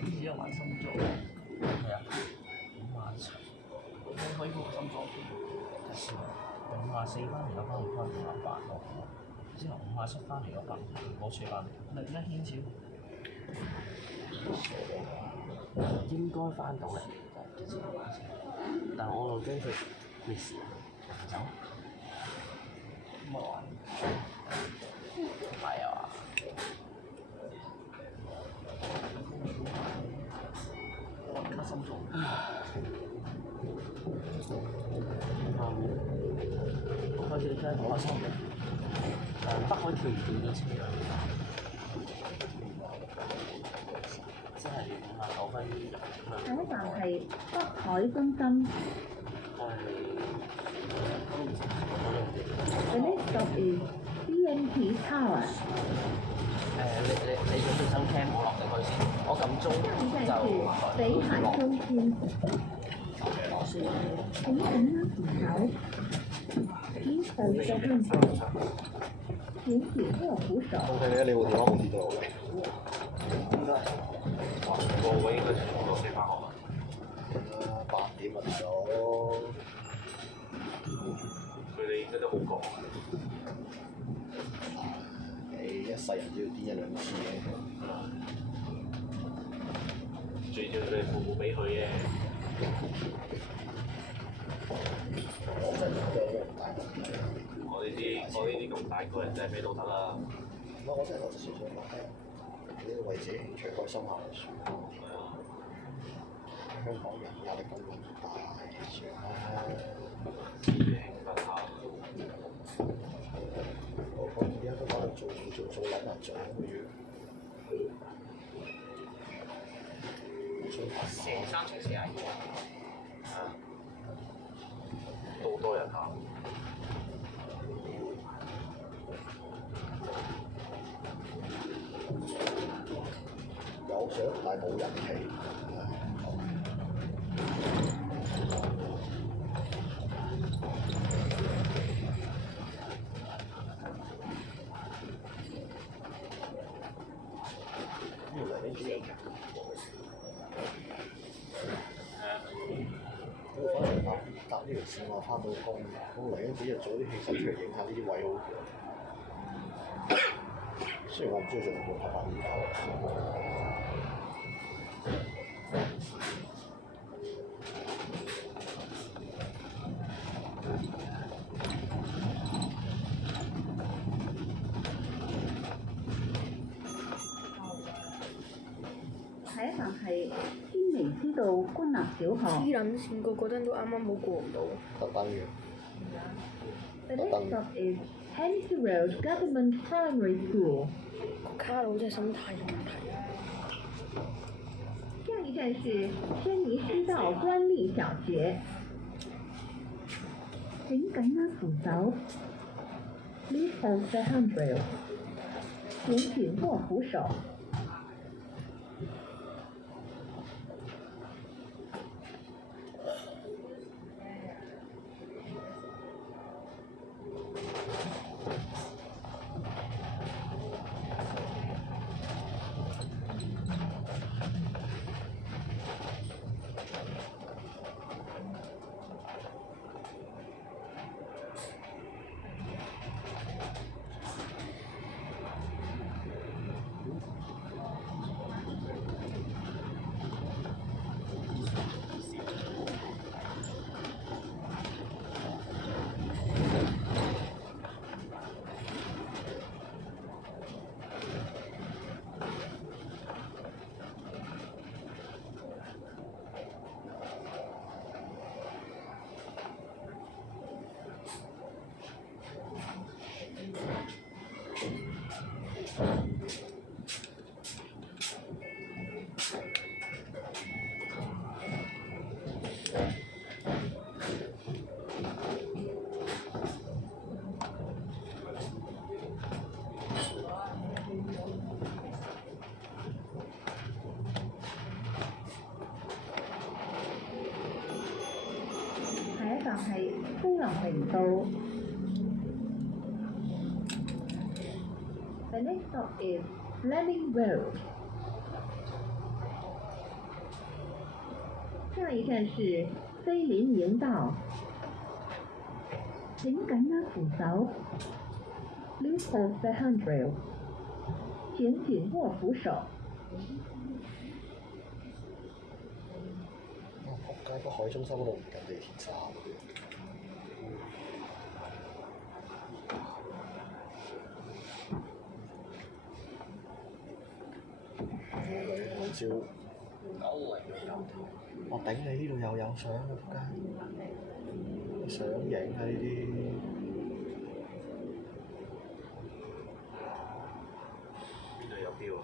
只有玩深咗。係啊，5晚齊。恢復心臟病。54翻嚟嗰班會翻58咯，之後57翻嚟嗰班冇出翻嚟，另一牽超應該翻到嚟，但我又驚佢咩事走，唔係話係啊。乜心臟？我開始真係好開心，不可以跳唔到啲車，即係59分下一站係北海中心。The next stop is BNP Tower。你準備收 cam，我落定去先，我撳鐘下一站是北海中心。请乘拉扶手。Please hold the handrail。请紧握扶手。 O.K. 你部電話冇跌到落嚟。應該個位應該全部都飛翻學啦。8點啊，大佬！佢哋應該都好趕。你一世人都要癲1-2次嘅。最主要佢哋父母俾佢嘅。我呢啲咁大個人真係咩都得啦。我真係我純粹覺得，你為自己興趣開心下就算。香港人壓力咁大，算啦。自己興奮下。我而家都可能做撚埋獎嘅樣。3程42啊！都好多人行。有相但係冇人氣。搭呢條線我翻到工，我嚟緊幾日做啲氣質出嚟影下呢啲位好過。雖然我唔中意做半拍板呢嚿。下一站係天微之道官立小黐學。撚線，個個燈都啱啱好過唔到。特登嘅。 The next stop is Hennessy Road Government Primary School。卡佬真係心態有問題。下一站是天尼師道官立小學。請緊握扶手。Please hold the handrail。請緊握扶手。站係飛龍明道。The next stop is Fleming Road。下一站是飛菲林营道，請緊握扶手。Please hold the handrail，請緊握扶手。仆街！北海中心嗰度唔近地鐵站。按照我頂你呢度又有相啊！仆街，相影啊呢啲。邊度有標啊？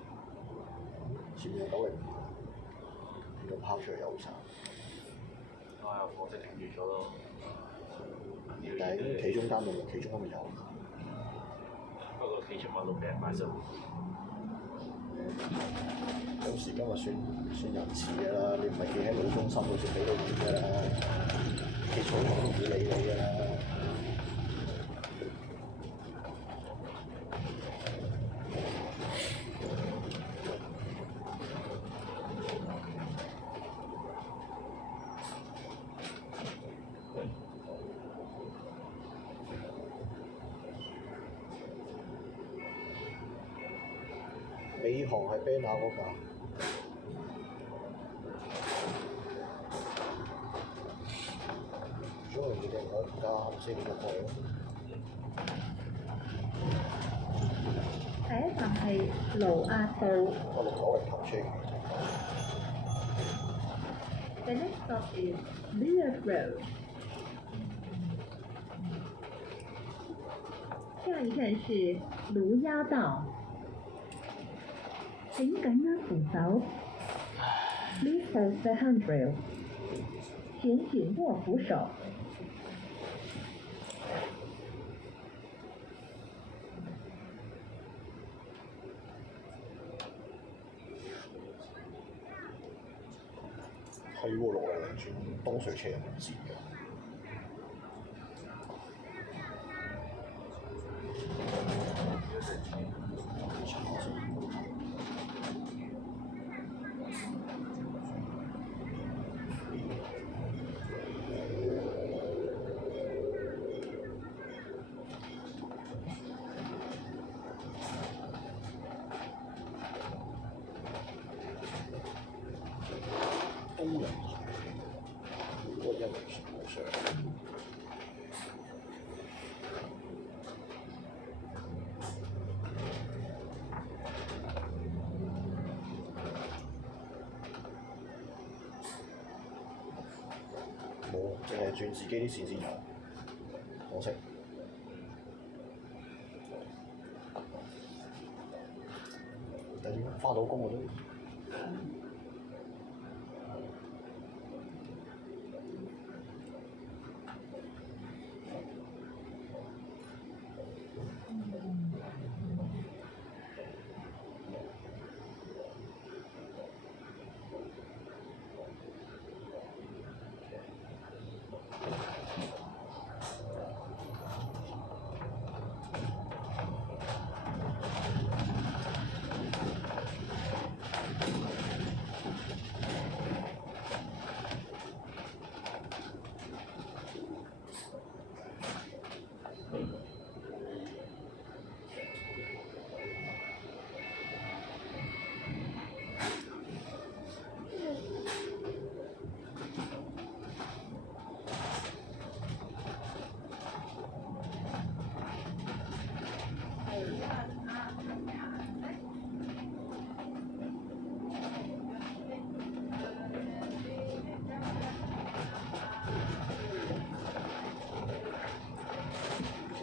前面有905，呢度拋出去有晒。啊！火車停住咗咯。但係企中間咪企中間咪有。不過企出馬路俾人買咗。今時今日算仁慈嘅啦，你唔係企喺老中心度先俾到面㗎啦，企錯都唔會理你㗎啦。尾行係 banner 嗰架。如果你哋我加先呢個台。第一站係盧押道。我哋909頭車。The next stop is Lear Road。下一站是盧押道。請緊握扶手。Please hold the handrail。請緊握扶手。係喎，6零轉東水車人唔知㗎。東人嗰個1號上。冇，淨係轉自己啲線先有，可惜。但係返到工我都。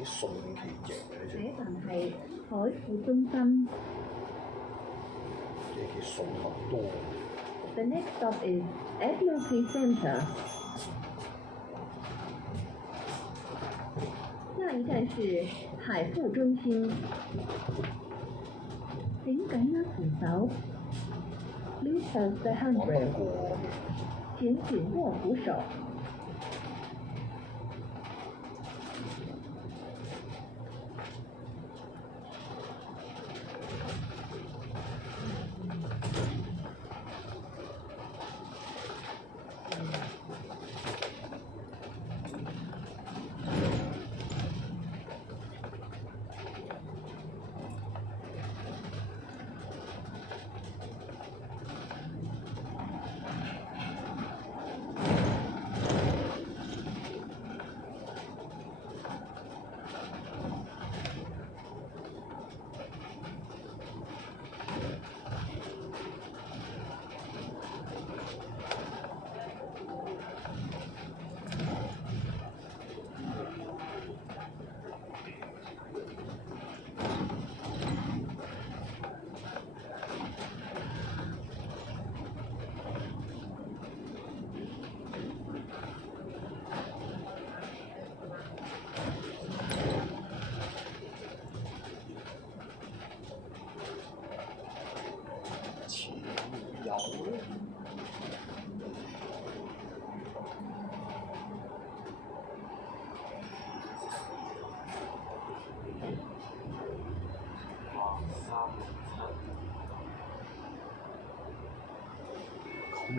順其型嘅呢第一站係海富中心。幾順合多。The next stop is Admiralty Centre。下一站是海富中心。請緊握扶手。Please hold the handrail。請緊握扶手。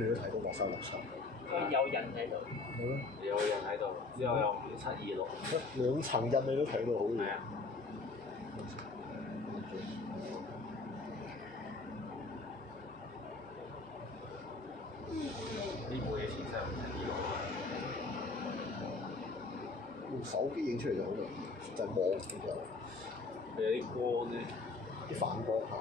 你都睇到落山落山。有人喺度。係咯，有人喺度，之後有5726。兩層印你都睇到好遠。係啊。呢部嘢前身係用手機影出嚟就好靚，就係望其實佢有啲光咧，啲反光嚇。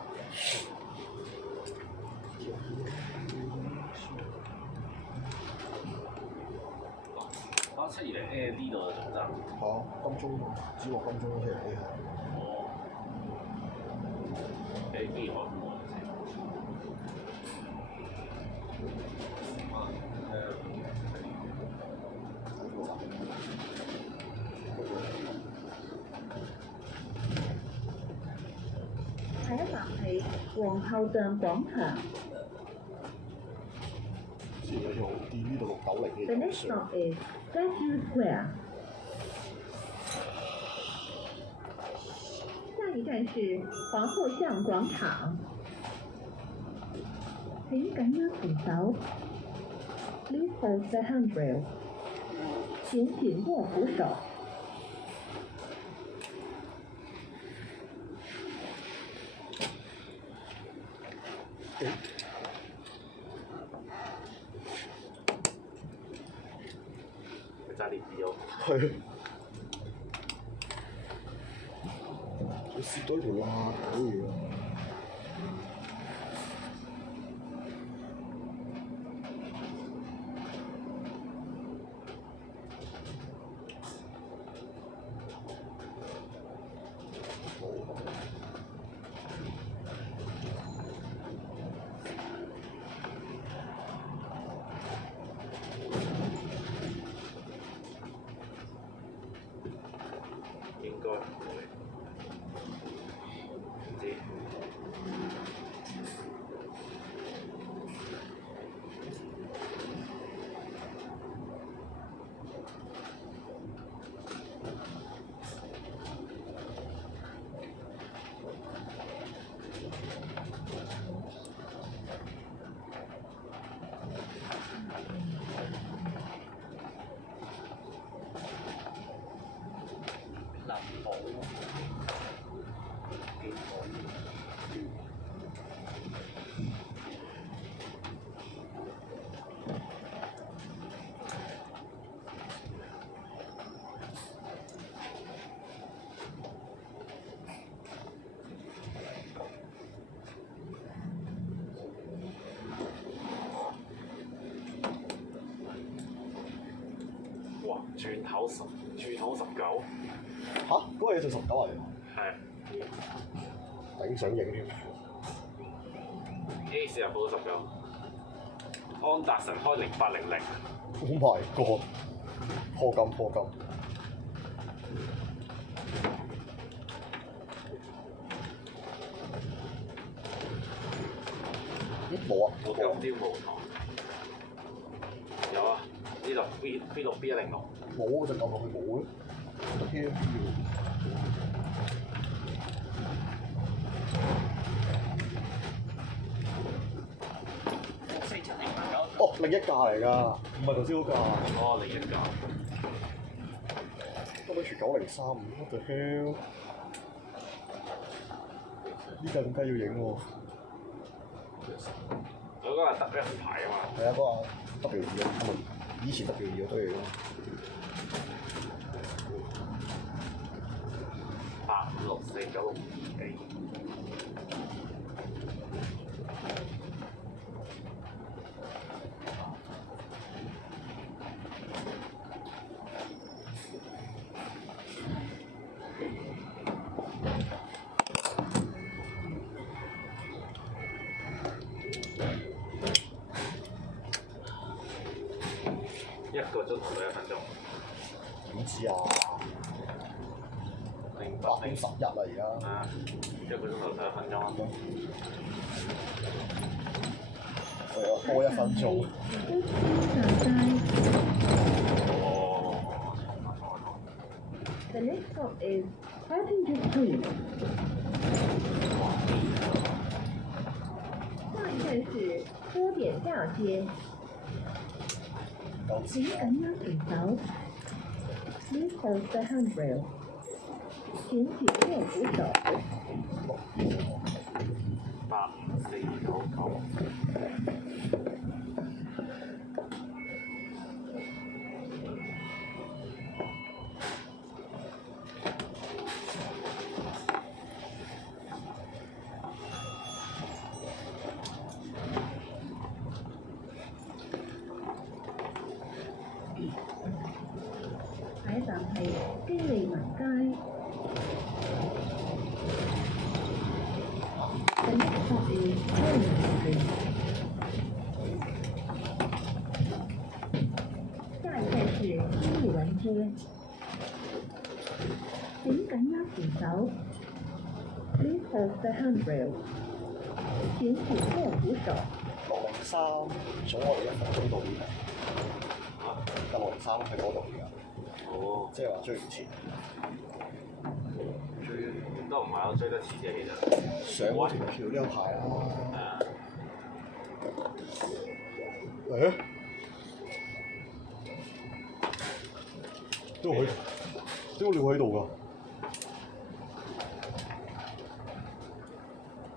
720A 呢度嘅總站。嚇，金鐘只落金鐘先係 A 係。哦。誒，機海冇下一站係皇后像廣場。之前有條好見呢度690 The 嘅 next stop is Statue Square。下一站是皇后像廣場。請緊握扶手。Please hold the handrail。請緊握扶手。佢揸連標。係。佢攝到條罅好嘢啊！應該唔會，唔知。南寶。哇！轉口19。嚇，嗰個嘢做19嚟㗎？係。頂想影添。 A40報到19。安達臣開0800。Oh my god！破金。咦冇啊？冇金雕無糖。有啊，呢度 V6 B106。冇就撳落去冇嘅。聽要。哦，另一架嚟㗎，唔係頭先嗰架。哦，另一架。WH9035，what the hell？呢架更加要影喎。我嗰個得一排啊嘛。係啊，嗰個 W2啊，以前 W2都係。856496A。1個鐘頭到1分鐘。點知啊？8點11啦，而家。啊，1個鐘頭11分鐘啊。係啊，多1分鐘。哦。 The next stop is Passenger Street。下一站是多点架街。請緊握扶手。Please hold the handrail。請調握扶手。8499。下一站係基利文街。The next stop is Parliament Street。下一站是基利文街。請緊握扶手。Please hold the handrail。請調握扶手。603總我哋1分鐘到呢度。得603喺嗰度而家。哦，即係話追唔切。追都唔係我追得切嘅，其實。上嗰條橋都有排啦。係啊。誒？點解你會喺度㗎？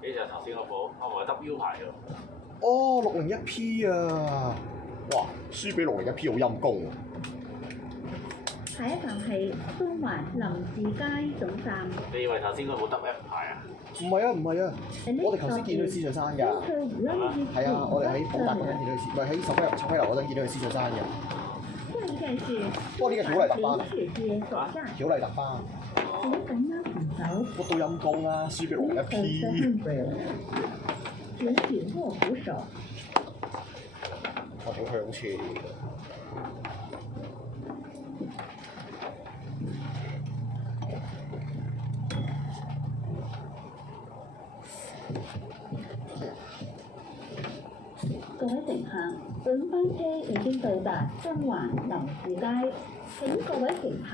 呢就頭先嗰部，我唔係 W 牌㗎。哦，601P 啊！哇，輸俾601P 好陰功喎。下一站係中環林士街總站。你以為頭先嗰部 W 牌啊？唔係啊，唔係啊，我哋頭先見到佢獅上山㗎。係啊，我哋喺寶達嗰陣見到佢獅，唔係喺十輝樓嗰陣見到佢獅上山㗎。不過呢個曉麗特班啊，曉麗特班。我到陰功啦，輸俾601P。請調握扶手。我好向前。各位乘客，本班車已經到達中環林士街，請各位乘客